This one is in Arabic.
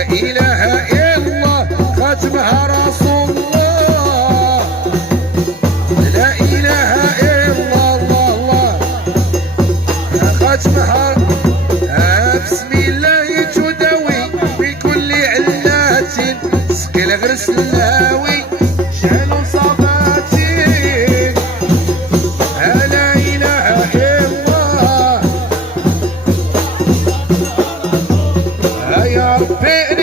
لا إله إلا الله ختمها رسول الله. لا إله إلا الله ختمها بسم الله تداوي بكل علات سقي الغرس اللاوي شالو صباتي. لا إله إلا الله يا ربي